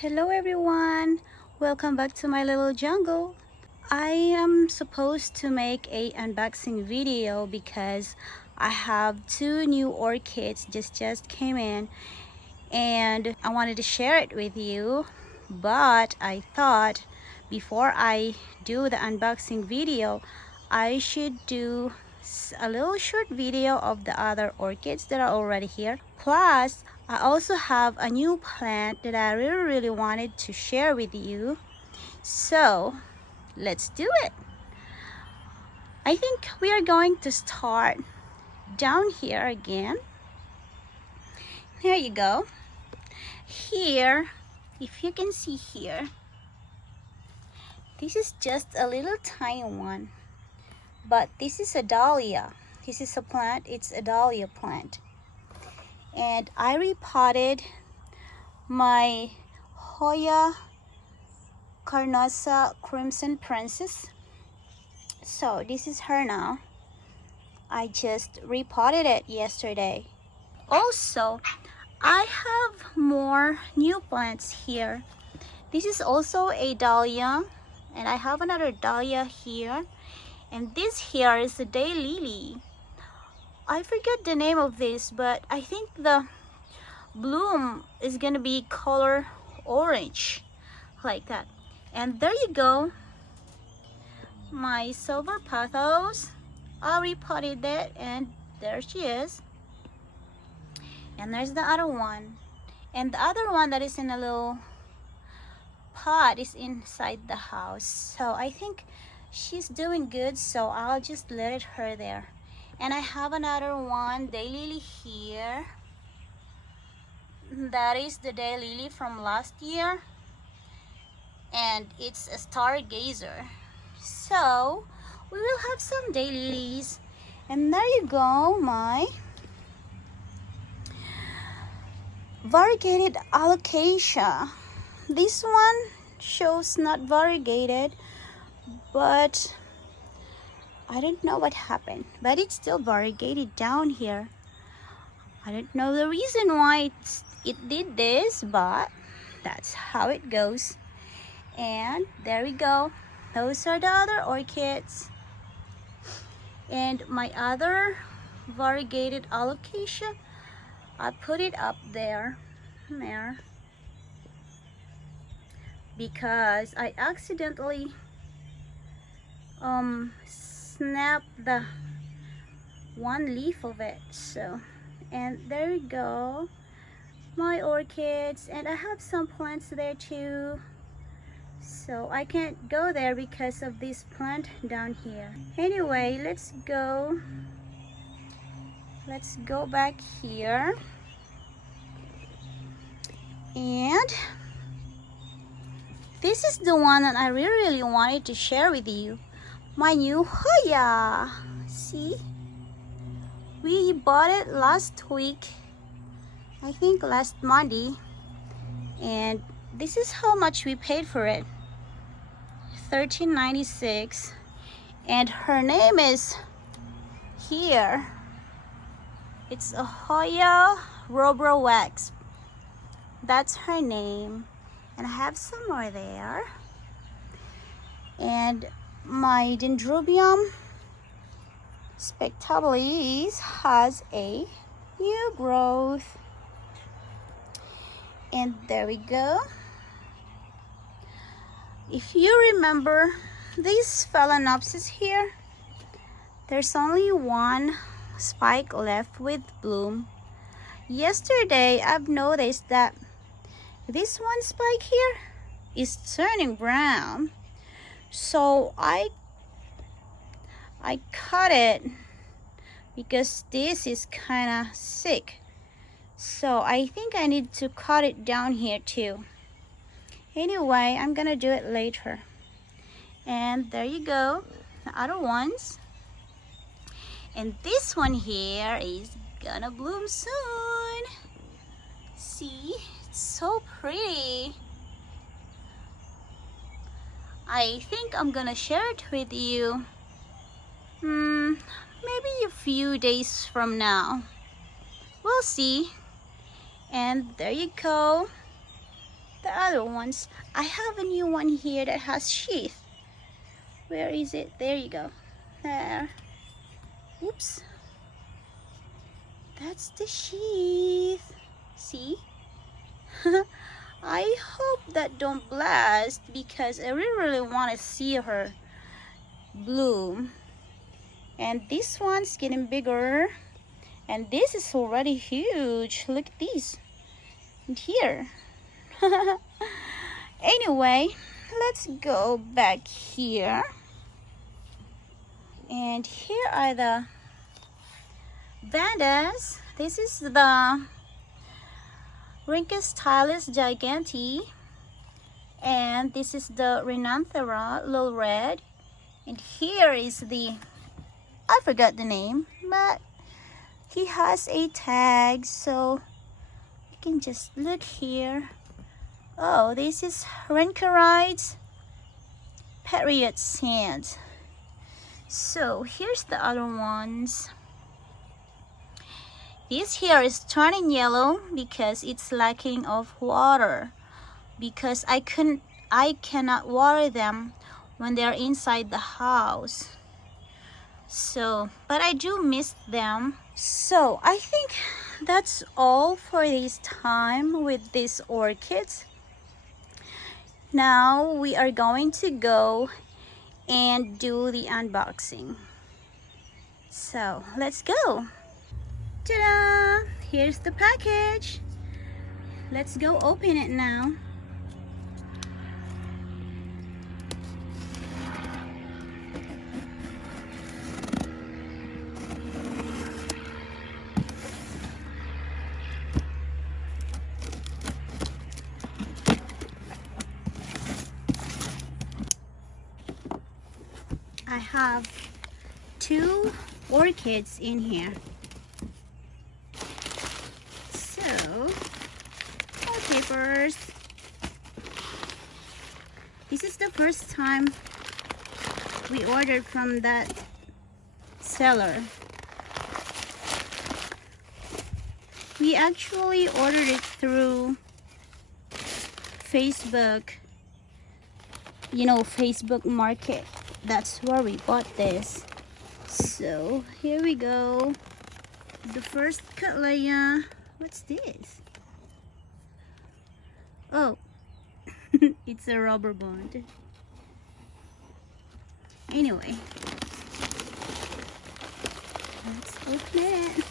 Hello everyone, welcome back to my little jungle. I am supposed to make a unboxing video because I have two new orchids just came in and I wanted to share it with you, but I thought before I do the unboxing video I should do a little short video of the other orchids that are already here. Plus I also have a new plant that I really wanted to share with you, so let's do it. I think we are going to start down here again. There you go. Here, if you can see here, this is just a little tiny one, but this is a dahlia. This is a plant, it's a dahlia plant. And I repotted my Hoya Rubra Crimson Princess. So this is her now. I just repotted it yesterday. Also, I have more new plants here. This is also a dahlia, and I have another dahlia here, and this here is a daylily. I forget the name of this, but I think the bloom is gonna be color orange like that. And there you go, my silver pothos. I repotted that and there she is. And there's the other one, and the other one that is in a little pot is inside the house. So I think she's doing good, so I'll just let it her there. And I have another one, daylily here. That is the daylily from last year, and it's a stargazer. So we will have some daylilies. And there you go, my variegated alocasia. This one shows not variegated, but I don't know what happened, but it's still variegated down here. I don't know the reason why it did this, but that's how it goes. And there we go, those are the other orchids. And my other variegated alocasia, I put it up there because I accidentally snapped the one leaf of it. So, and there we go, my orchids. And I have some plants there too, so I can't go there because of this plant down here. Anyway, let's go back here. And this is the one that I really wanted to share with you, my new Hoya. See, we bought it last week, I think last Monday, and this is how much we paid for it, $13.96. And her name is here, it's a Hoya Rubra Wax. That's her name. And I have some more there. And my Dendrobium spectabilis has a new growth. And there we go. If you remember this phalaenopsis here, there's only one spike left with bloom. Yesterday I've noticed that this one spike here is turning brown, so I cut it because this is kind of sick. So I think I need to cut it down here too. Anyway, I'm gonna do it later. And there you go, the other ones. And this one here is gonna bloom soon. See, it's so pretty. I think I'm gonna share it with you maybe a few days from now. We'll see. And there you go, the other ones. I have a new one here that has sheath. Where is it? There you go. There. Oops. That's the sheath. See? I hope that don't blast because I really want to see her bloom. And this one's getting bigger. And this is already huge. Look at these. And here. Anyway, let's go back here. And here are the Vandas. This is the Rhynchus Stylus Gigantea. And this is the Renanthera Low Red. And here is the, I forgot the name, but he has a tag, so you can just look here. Oh, this is Rhynchorides Period Sand. So here's the other ones. This here is turning yellow because it's lacking of water. Because I cannot water them when they're inside the house. So, but I do miss them. So I think that's all for this time with these orchids. Now we are going to go and do the unboxing. So let's go. Ta-da! Here's the package. Let's go open it now. I have 2 orchids in here. So, okay, first, this is the first time we ordered from that seller. We actually ordered it through Facebook, you know, Facebook Market. That's where we bought this. So here we go. The first Cattleya. What's this? Oh, it's a rubber band. Anyway, let's open it.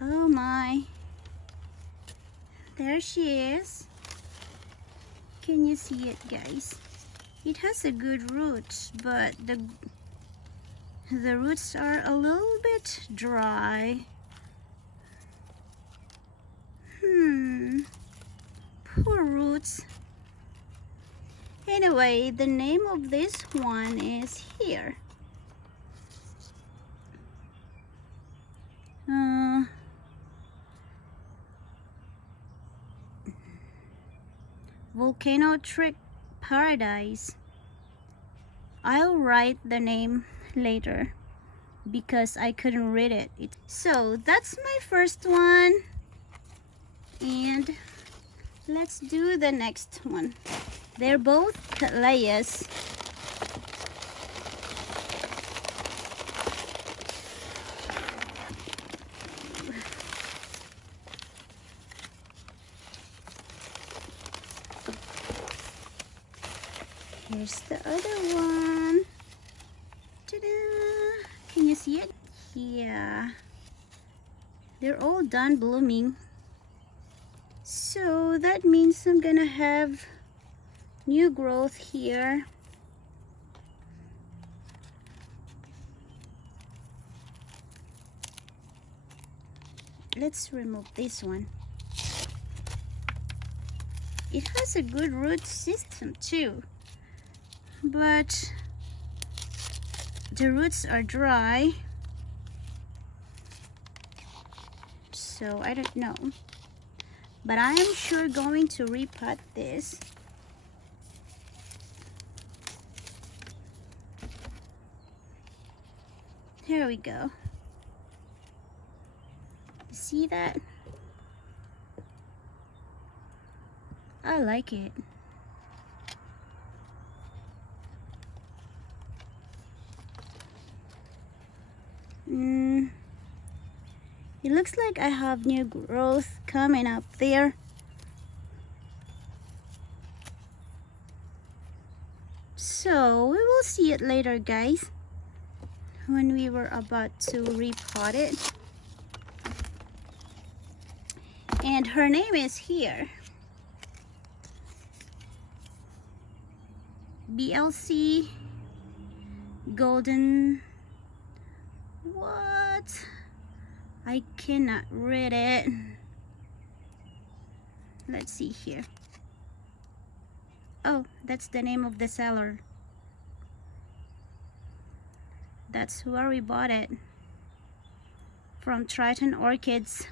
Oh my. There she is. Can you see it, guys? It has a good roots, but the roots are a little bit dry. Poor roots. Anyway, the name of this one is here. Volcano Trick Paradise. I'll write the name later because I couldn't read it. So that's my first one, and let's do the next one. They're both Cattleyas. Here's the other one. Ta-da! Can you see it? Yeah. They're all done blooming. So that means I'm gonna have new growth here. Let's remove this one. It has a good root system too, but the roots are dry, so I don't know, but I am sure going to repot this. Here we go. see that? I like it. It looks like I have new growth coming up there. So we will see it later, guys, when we were about to repot it. And her name is here. BLC Golden. What? I cannot read it. Let's see here. Oh, that's the name of the seller. That's where we bought it. From Triton Orchids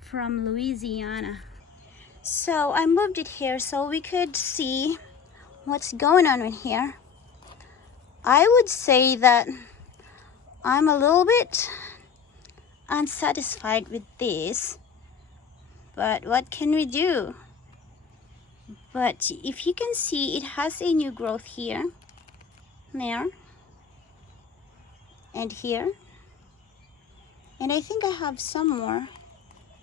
from Louisiana. So I moved it here so we could see what's going on in here. I would say that I'm a little bit unsatisfied with this, but what can we do? But if you can see, it has a new growth here, there, and here, and I think I have some more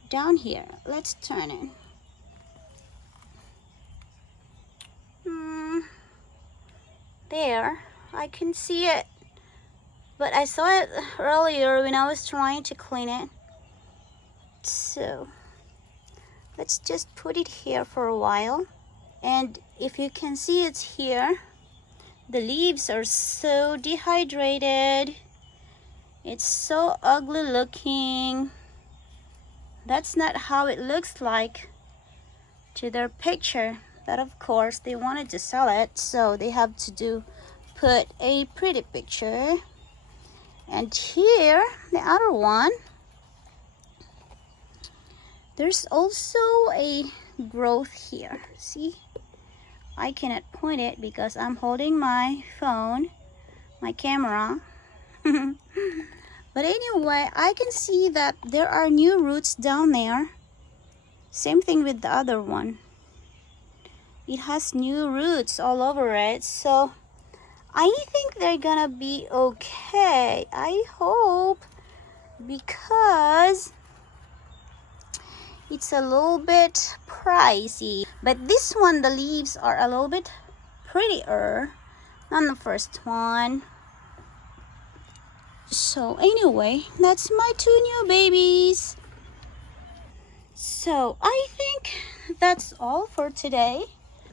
down here. Let's turn it. There, I can see it, but I saw it earlier when I was trying to clean it. So let's just put it here for a while. And if you can see, it's here. The leaves are so dehydrated. It's so ugly looking. That's not how it looks like to their picture. But of course they wanted to sell it, so they have to put a pretty picture. And here, the other one, there's also a growth here. See, I cannot point it because I'm holding my phone, my camera. But anyway, I can see that there are new roots down there. Same thing with the other one. It has new roots all over it, so I think they're gonna be okay. I hope, because it's a little bit pricey. But this one, the leaves are a little bit prettier than the first one. So anyway, that's my two new babies. So I think that's all for today.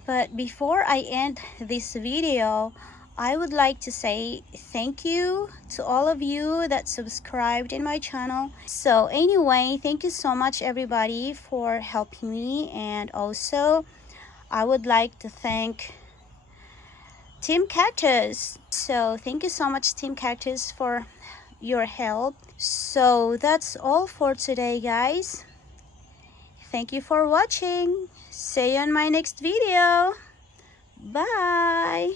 But before I end this video, I would like to say thank you to all of you that subscribed in my channel. So anyway, thank you so much everybody for helping me. And also I would like to thank Team Cactus. So thank you so much, Team Cactus, for your help. So that's all for today, guys. Thank you for watching. See you on my next video. Bye.